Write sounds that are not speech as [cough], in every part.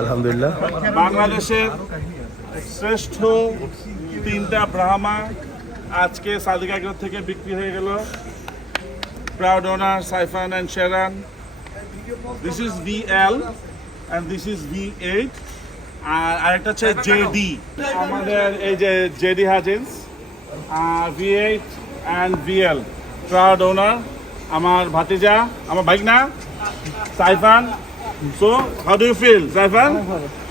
আলহামদুলিল্লাহ। বাংলাদেশের শ্রেষ্ঠ তিনটা ব্রাহ্মা আজকে সাদিকাগ্র থেকে বিক্রি হয়ে গেল। Proud owner Saifan and Sheran this is V L and this is V eight আর আরেকটা হচ্ছে জেডি আমাদের এই যে JD হাজিন্স V eight and VL proud owner আমার ভাতিজা, আমার বাইক না Saifan. So how do you feel Saifan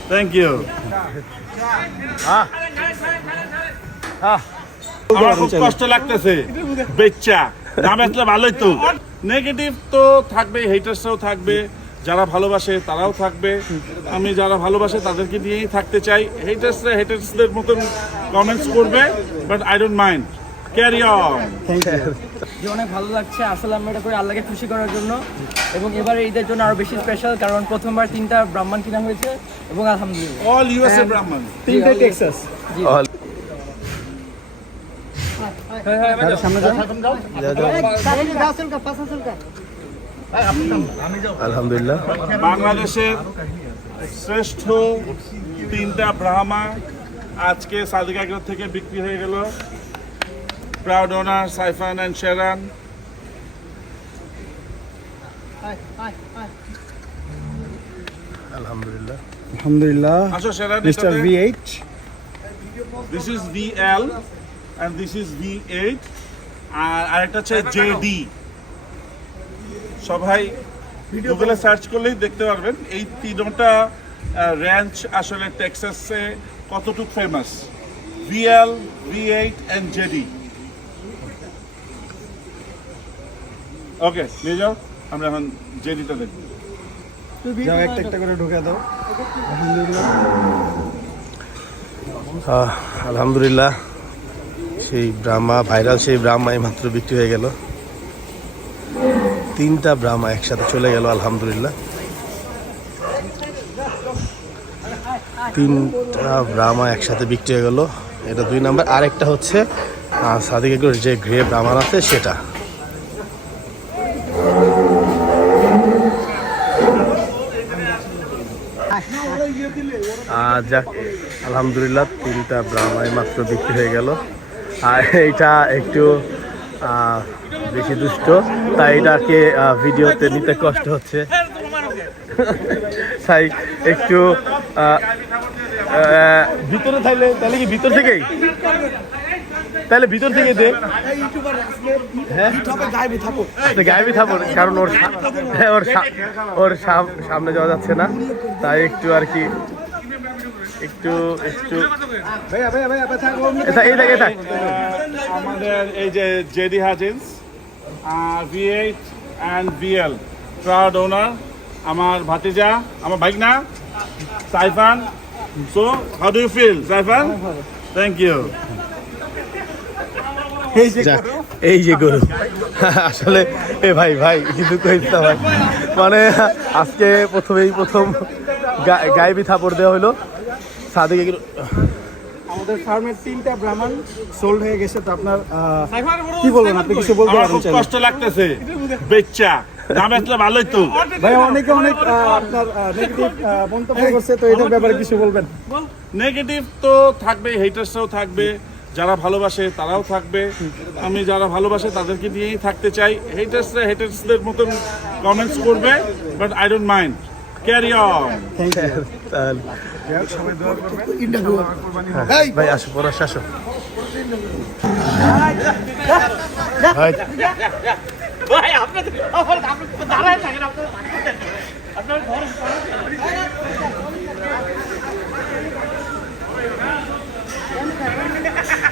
thank you আমার খুব কষ্ট লাগতেছে। বেচ্চা। দাম আসলে ভালোই তো। নেগেটিভ তো থাকবে হেটার্সরাও থাকবে। যারা ভালোবাসে তারাও থাকবে। আমি যারা ভালোবাসে তাদেরকে নিয়েই থাকতে চাই। হেটার্সরা হেটার্সদের মতন কমেন্টস করবে but I don't mind carry on যে অনেক ভালো লাগছে। আসলে আমরা এটা করে আল্লাহকে খুশি করার জন্য। এবং এবারে ঈদের জন্য আরও বেশি স্পেশাল কারণ প্রথমবার তিনটা ব্রাহ্মণ কিনা হয়েছে এবং আলহামদুলিল্লাহ। অল ইউএসএ ব্রাহ্মণ তিনটা টেক্সাস সামনে আলহামদুলিল্লাহ। বাংলাদেশের শ্রেষ্ঠ তিনটা ব্রাহ্মা আজকে সাদিকাগ্র থেকে বিক্রি হয়ে গেল। সাইফান অ্যান্ড শেরান আলহামদুলিল্লাহ আলহামদুলিল্লাহ আসো Sheran mister V H this is V L and this is V eight আর আরেকটা হচ্ছে জেডি সবাই গুগলে সার্চ করলেই দেখতে পারবেন। এই তিনটা র্যাঞ্চ আসলে টেক্সাসে কতটুকু famous VL V eight and JD ওকে নিয়ে যাও আমরা এখন জেডিটা দেখব। যাও একটা একটা করে ঢুকে দাও। আলহামদুলিল্লাহ সেই ব্রাহ্মা ভাইরাল সেই ব্রাহ্মা মাত্র বিক্রি হয়ে গেল। তিনটা ব্রাহ্মা একসাথে চলে গেল আলহামদুলিল্লাহ। তিনটা ব্রাহ্মা একসাথে বিক্রি হয়ে গেল। এটা দুই নাম্বার। আরেকটা হচ্ছে আহ, সাদিকের যে গ্রে ব্রাহ্মণ আছে সেটা। যাক আলহামদুলিল্লাহ তিনটা ব্রাহ্মাই মাত্র বিক্রি হয়ে গেল। আর এইটা একটু বেশি দুষ্ট তাই এটাকে ভিডিওতে নিতে কষ্ট হচ্ছে। তাই একটু ভিতরে থাকলে তাহলে কি ভিতর থেকেই? তাহলে ভিতর থেকে দে। হ্যাঁ? আচ্ছা, গায়েবি থাকব কারণ ওর হ্যাঁ, ওর সামনে যাওয়া যাচ্ছে না। তাই একটু আর কি একটু একটু। আমাদের এই যে JD হাজিন্স V eight and VL proud owner আমার ভাতিজা আমার বাইক না Saifan. So how do you feel Saifan? Thank you এই যে গরু। আসলে এ ভাই ভাই কিন্তু কইতে ভাই। মানে আজকে প্রথমেই প্রথম গায়ে থাপড় দেওয়া হলো সাদিকে আমাদের ফার্মের তিনটা ব্রাহ্মণ সোল্ড হয়ে গেছে তো আপনার কি বলবেন আপনি? কিছু বলতে পারেন খুব কষ্ট লাগতেছে। বেচ্চা। দাম আসলে ভালোই তো। ভাই অনেকে অনেক আপনার নেগেটিভ মন্তব্য করছে তো এটার ব্যাপারে কিছু বলবেন? নেগেটিভ তো থাকবে হেটার্সরাও থাকবে। যারা ভালোবাসে তারাও থাকবে। আমি যারা ভালোবাসে তাদেরকে নিয়েই থাকতে চাই। হেটার্সরা হেটার্সদের মতন কমেন্টস করবে but I don't mind carry on ভাই, আসো পরশ আসো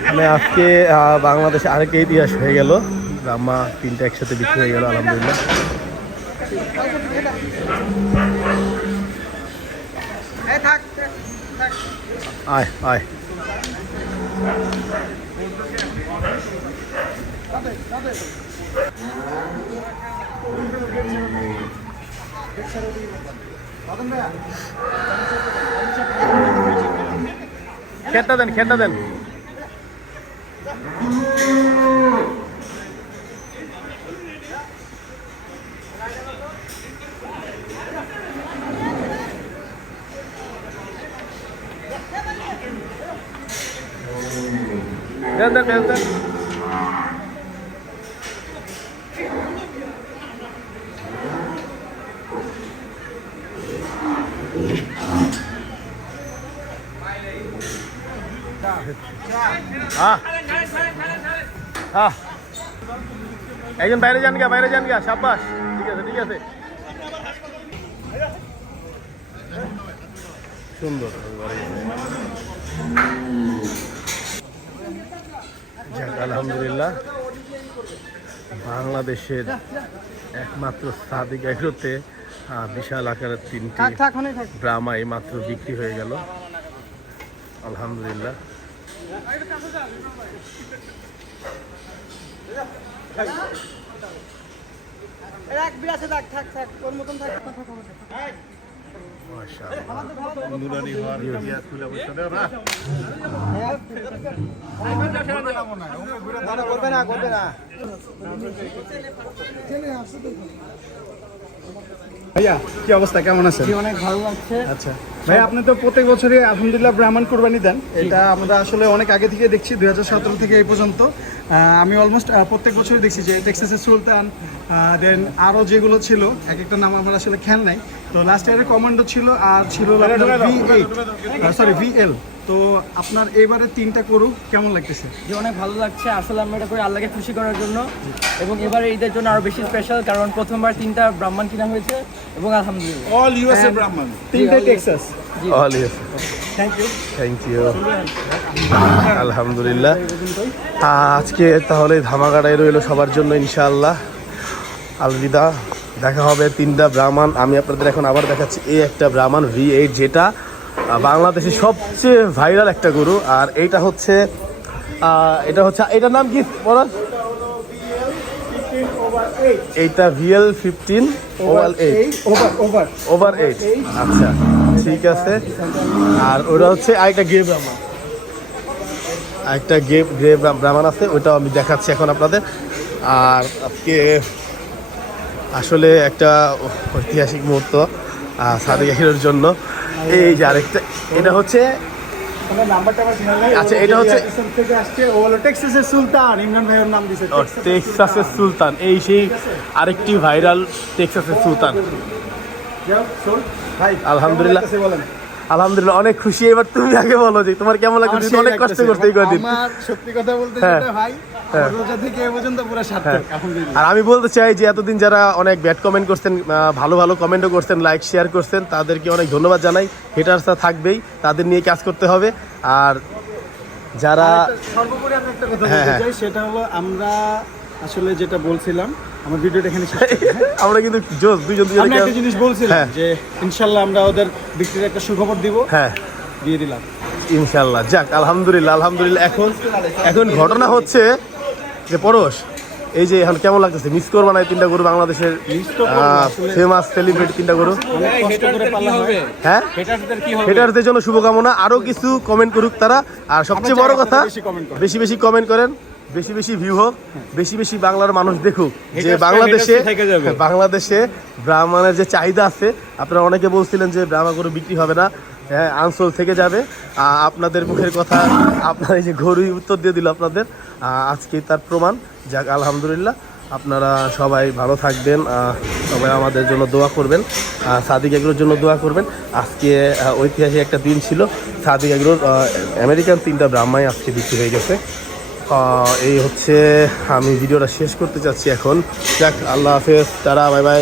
মানে আজকে বাংলাদেশে আরেক ইতিহাস হয়ে গেল। রাম্মা তিনটা একসাথে বিক্রি হয়ে গেল, আলহামদুলিল্লাহ। আয় আয় খেতে দেন খেটা দেন। দেন হ্যাঁ হ্যাঁ একজন বাইরে যান গা বাইরে যান গা সাব্বাস। ঠিক আছে ঠিক আছে। সুন্দর। যাক আলহামদুলিল্লাহ। বাংলাদেশের একমাত্র সাদিক এগ্রোতে বিশাল আকারের তিনটি ড্রামা এই মাত্র বিক্রি হয়ে গেল। আলহামদুলিল্লাহ। এক বিরাশে করবে না করবে না ভাইয়া কি অবস্থা? কেমন আছেন? অনেক ভালো লাগছে। আচ্ছা। ভাই আপনি তো প্রত্যেক বছরই আলহামদুলিল্লাহ ব্রাহ্মণ কোরবানি দেন। এটা আমরা আসলে অনেক আগে থেকে দেখছি দুই হাজার সতেরো থেকে এই পর্যন্ত। আমি অলমোস্ট প্রত্যেক বছরই দেখছি যে টেক্সাসের সুলতান দেন আরও যেগুলো ছিল এক একটা নাম আমার আসলে খেয়াল নাই। তো লাস্ট ইয়ারের কমান্ডো ছিল আর ছিল V eight sorry V L তো আপনার এবারে তিনটা করুক কেমন লাগতেছে? যে অনেক ভালো লাগছে। আসলে আমরা এটা করি আল্লাহকে খুশি করার জন্য এবং এবারে ঈদের জন্য আরও বেশি স্পেশাল কারণ প্রথমবার তিনটা ব্রাহ্মণ কিনা হয়েছে এবং আলহামদুলিল্লাহ। অল ইউএসএ ব্রাহ্মণ। তিনটাই Texas All yes. Thank you thank you আলহামদুলিল্লাহ আজকে তাহলে ধামাকাটাই রইল সবার জন্য ইনশাআল্লাহ আলবিদা দেখা হবে তিনটা ব্রাহ্মণ আমি আপনাদের এখন আবার দেখাচ্ছি এই একটা ব্রাহ্মণ ভি এইট যেটা বাংলাদেশের সবচেয়ে ভাইরাল একটা গরু আর এইটা হচ্ছে এটা হচ্ছে এটার নাম কি বলো এইটা VL fifteen over eight over eight আচ্ছা ঠিক আছে আর ওটা হচ্ছে আরেকটা গে ব্রাহ্মণ আরেকটা গে গ্রে ব্রাহ্মণ আছে ওইটাও আমি দেখাচ্ছি এখন আপনাদের। আর আজকে আসলে একটা ঐতিহাসিক মুহূর্ত সাদিক জন্য। এই যে আরেকটা এটা হচ্ছে আচ্ছা, এটা হচ্ছে- টেক্সাসের সুলতান ইমরান ভাইয়ের নাম দিছে টেক্সাসের সুলতান। এই সেই আরেকটি ভাইরাল টেক্সাসের সুলতান। আলহামদুলিল্লাহ। আলহামদুলিল্লাহ অনেক খুশি। এবার তুমি আগে বলো যে তোমার কেমন লাগছে? তুমি অনেক কষ্ট করতে এই আমার সত্যি কথা বলতে হ্যাঁ। যেটা ভাই হ্যাঁ। পুরো সার্থক আলহামদুলিল্লাহ। আর আমি বলতে চাই যে এতদিন যারা অনেক ব্যাড কমেন্ট করছেন ভালো ভালো কমেন্টও করছেন লাইক শেয়ার করছেন তাদেরকে অনেক ধন্যবাদ জানাই। হেটার্সরা থাকবেই তাদের নিয়ে কাজ করতে হবে। আর যারা সর্বোপরি আমি একটা কথা হ্যাঁ, বলতে হ্যাঁ। চাই সেটা হলো আমরা আসলে যেটা বলছিলাম আমার ভিডিওটা এখানে শেষ হ্যাঁ? [laughs] আমরা কিন্তু জোস দুজন দুজন আমরা একটা জিনিস বলছিলাম হ্যাঁ। যে ইনশাল্লাহ আমরা ওদের বিক্রির একটা সুখবর দিব। হ্যাঁ। দিয়ে দিলাম। ইনশাল্লাহ যাক আলহামদুলিল্লাহ আলহামদুলিল্লাহ। এখন এখন ঘটনা হচ্ছে যে পরশ এই যে এখন কেমন লাগতেছে? মিস করব না তিনটা গরু বাংলাদেশের ফেমাস সেলিব্রিটি তিনটা গরু। অনেক কষ্ট করে হ্যাঁ? হেটারদের জন্য শুভকামনা। আরও কিছু কমেন্ট করুক তারা। আর সবচেয়ে বড় কথা। বেশি বেশি কমেন্ট করেন। বেশি বেশি ভিউ হোক বেশি বেশি বাংলার মানুষ দেখুক যে বাংলাদেশে বাংলাদেশে ব্রাহ্মণের যে চাহিদা আছে আপনারা অনেকে বলছিলেন যে ব্রাহ্মণ গরু বিক্রি হবে না। হ্যাঁ আনসোল থেকে যাবে। আপনাদের মুখের কথা আপনার এই যে গরুই উত্তর দিয়ে দিল আপনাদের। আজকে তার প্রমাণ। যাক আলহামদুলিল্লাহ। আপনারা সবাই ভালো থাকবেন। সবাই আমাদের জন্য দোয়া করবেন। সাদিক এগুলোর জন্য দোয়া করবেন। আজকে ঐতিহাসিক একটা দিন ছিল। সাদিক এগুলোর আমেরিকান তিনটা ব্রাহ্মাই আজকে বিক্রি হয়ে গেছে। এই হচ্ছে আমি ভিডিওটা শেষ করতে চাচ্ছি এখন। যাক আল্লাহ হাফেজ তারা বাই বাই।